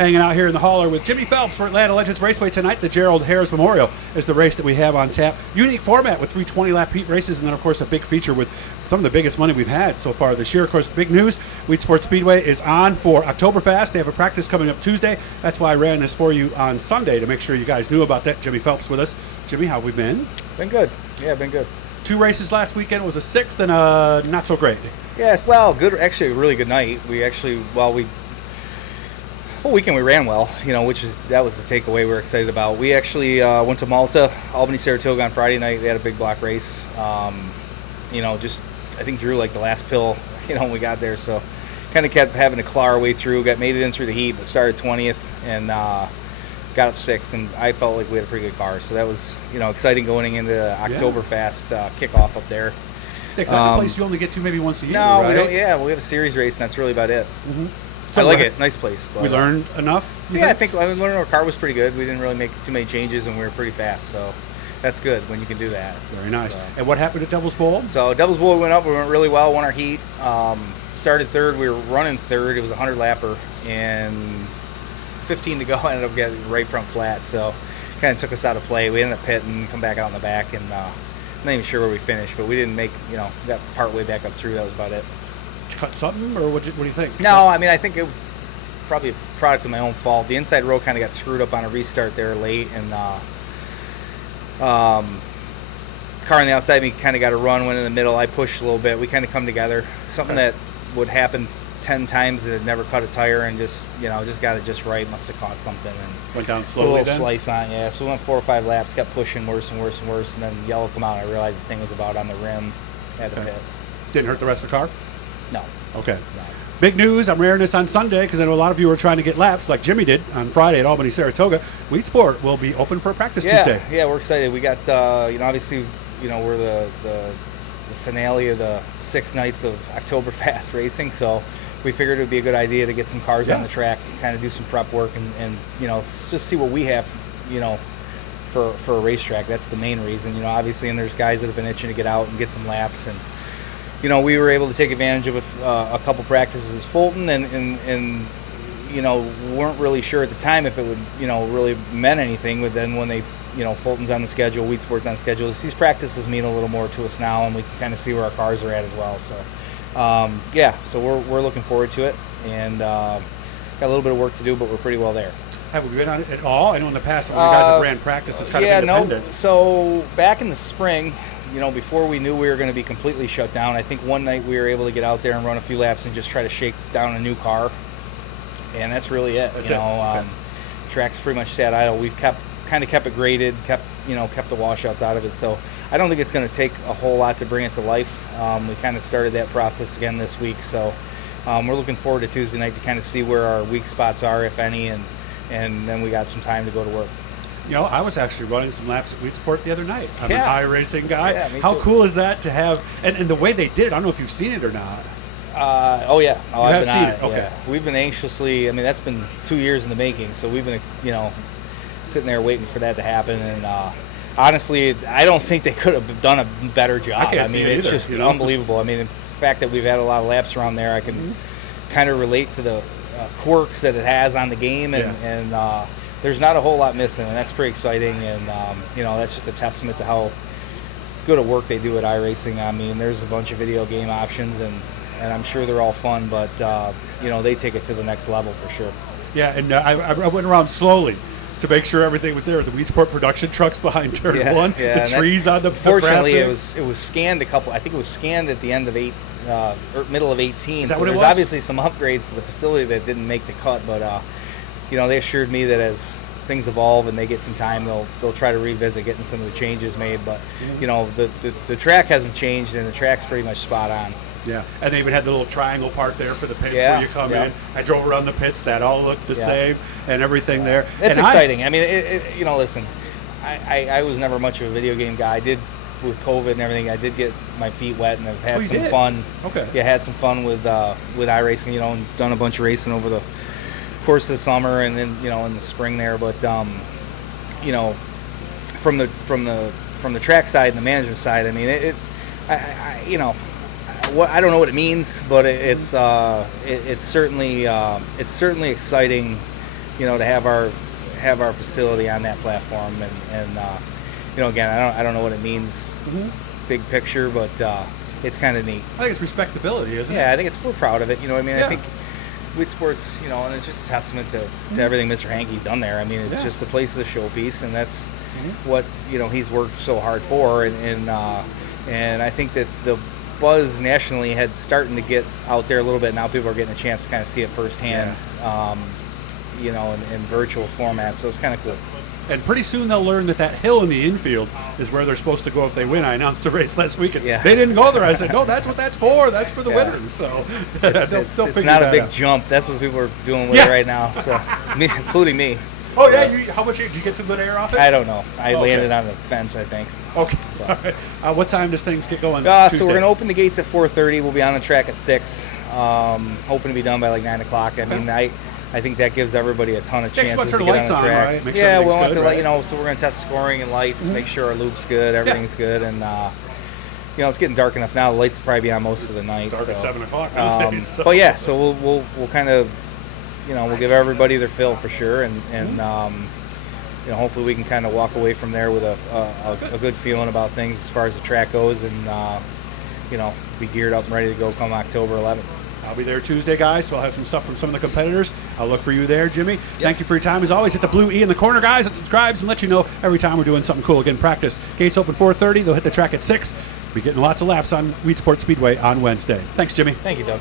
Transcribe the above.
hanging out here in the hauler with Jimmy Phelps for Atlanta Legends Raceway tonight. The Gerald Haers Memorial is the race that we have on tap. Unique format with 3 20-lap heat races, and then, of course, a big feature with some of the biggest money we've had so far this year. Of course, big news, Weedsport Speedway is on for Oktoberfest. They have a practice coming up Tuesday. That's why I ran this for you on Sunday to make sure you guys knew about that. Jimmy Phelps with us. Jimmy, how have we been? Been good. Yeah, been good. 2 races last weekend. It was a 6th and a not so great. Yeah, well, good. Actually, a really good night. We actually, whole weekend we ran well, that was the takeaway we were excited about. We actually went to Malta, Albany, Saratoga on Friday night. They had a big block race. I think drew like the last pill, when we got there. So kind of kept having to claw our way through. Made it in through the heat, but started 20th and got up 6th. And I felt like we had a pretty good car. So that was, exciting going into Oktoberfest kickoff up there. Yeah, 'cause that's a place you only get to maybe once a year, no, right? we don't. Yeah, we have a series race, and that's really about it. Mm-hmm. So I like it. Nice place. But, we learned enough? I think I learned our car was pretty good. We didn't really make too many changes, and we were pretty fast. So that's good when you can do that. Very nice. So. And what happened at Devil's Bowl? So Devil's Bowl went up. We went really well. Won our heat. Started 3rd. We were running 3rd. It was a 100-lapper, and 15 to go. Ended up getting right front flat. So kind of took us out of play. We ended up pitting, come back out in the back, and I'm not even sure where we finished, but we didn't make, got part way back up through. That was about it. Did you cut something, or what do you think? No, I think it was probably a product of my own fault. The inside row kind of got screwed up on a restart there late, and car on the outside of me kind of got a run, went in the middle. I pushed a little bit. We kind of come together. Something that would happen 10 times that had never cut a tire, and just got it just right. Must have caught something and went down slowly. A little slice on, yeah. So we went 4 or 5 laps, kept pushing worse and worse and worse, and then yellow come out. I realized the thing was about on the rim. Had to pit. Didn't hurt the rest of the car? No. Okay. No. Big news, I'm airing this on Sunday because I know a lot of you are trying to get laps like Jimmy did on Friday at Albany, Saratoga. Weedsport will be open for a practice Tuesday. Yeah, we're excited. We got, obviously, we're the finale of the 6 nights of Oktoberfest racing, so we figured it would be a good idea to get some cars on the track, kind of do some prep work, and just see what we have, for a racetrack. That's the main reason, obviously, and there's guys that have been itching to get out and get some laps, and we were able to take advantage of a couple practices at Fulton, and weren't really sure at the time if it would, really meant anything. But then when they, Fulton's on the schedule, Weedsport's on the schedule, these practices mean a little more to us now, and we can kind of see where our cars are at as well. So, so we're looking forward to it, and got a little bit of work to do, but we're pretty well there. Have we been on it at all? I know in the past when you guys have ran practice, it's kind of independent. No. So back in the spring, before we knew we were going to be completely shut down, I think one night we were able to get out there and run a few laps and just try to shake down a new car, and that's really it. Okay. Track's pretty much sat idle. We've kept it graded, kept the washouts out of it. So I don't think it's going to take a whole lot to bring it to life. We kind of started that process again this week, so we're looking forward to Tuesday night to kind of see where our weak spots are, if any, and then we got some time to go to work. I was actually running some laps at Weedsport the other night. I'm an iRacing guy. Yeah, me How too. cool is that to have, and the way they did it, I don't know if you've seen it or not. I've seen it. Okay. Yeah. We've been anxiously, that's been 2 years in the making, so we've been, sitting there waiting for that to happen, and honestly, I don't think they could have done a better job. I can't see it it's either, just unbelievable. The fact that we've had a lot of laps around there, I can kind of relate to the quirks that it has on the game, and there's not a whole lot missing, and that's pretty exciting, and that's just a testament to how good a work they do at iRacing. There's a bunch of video game options, and I'm sure they're all fun, but they take it to the next level for sure. Yeah, and I went around slowly to make sure everything was there. The Weedsport production trucks behind turn 1, the trees on the fortunately, it was scanned I think it was scanned at the end of middle of 18. Is that so what it there's was? Obviously some upgrades to the facility that didn't make the cut, but they assured me that as things evolve and they get some time, they'll try to revisit getting some of the changes made. But the track hasn't changed, and the track's pretty much spot on. Yeah, and they even had the little triangle part there for the pits where you come in. I drove around the pits; that all looked the same, and everything there. It's exciting. Listen, I was never much of a video game guy. I did with COVID and everything. I did get my feet wet, and I've had some fun. Okay. Yeah, had some fun with iRacing. And done a bunch of racing over the course of the summer, and then in the spring there. But from the track side and the management side, I don't know what it means, but it's certainly exciting to have our facility on that platform, and again, I don't know what it means, big picture, but it's kind of neat. I think it's respectability, isn't it? Yeah, I think we're proud of it. I Yeah. think Weedsport's, and it's just a testament to everything Mr. Hankey's done there. I mean, it's just the place is a showpiece, and that's what he's worked so hard for, and I think that the buzz nationally had starting to get out there a little bit. Now people are getting a chance to kind of see it firsthand, in virtual format. So it's kind of cool. And pretty soon they'll learn that hill in the infield is where they're supposed to go if they win. I announced the race last week, and they didn't go there. I said, no, that's what that's for. That's for the winners. So it's not a big jump. That's what people are doing with it right now. So, including me. Oh yeah, how much did you get some good air off it? I don't know. I landed on the fence, I think. Okay. All right. What time does things get going? So we're gonna open the gates at 4:30. We'll be on the track at 6. Hoping to be done by like 9 o'clock. I mean, I think that gives everybody a ton of chances to get on the track. Right? Make sure we'll have good, to right? So we're gonna test scoring and lights, make sure our loop's good, everything's good, and it's getting dark enough now. The lights will probably be on most of the night. Dark at 7 o'clock. But yeah, so we'll kind of we'll give everybody their fill for sure, and hopefully we can kind of walk away from there with a good feeling about things as far as the track goes, and be geared up and ready to go come October 11th. I'll be there Tuesday, guys, so I'll have some stuff from some of the competitors. I'll look for you there, Jimmy. Yep. Thank you for your time. As always, hit the blue E in the corner, guys, and subscribes and let you know every time we're doing something cool. Again, practice. Gates open 4:30. They'll hit the track at 6. We're getting lots of laps on Weedsport Speedway on Wednesday. Thanks, Jimmy. Thank you, Doug.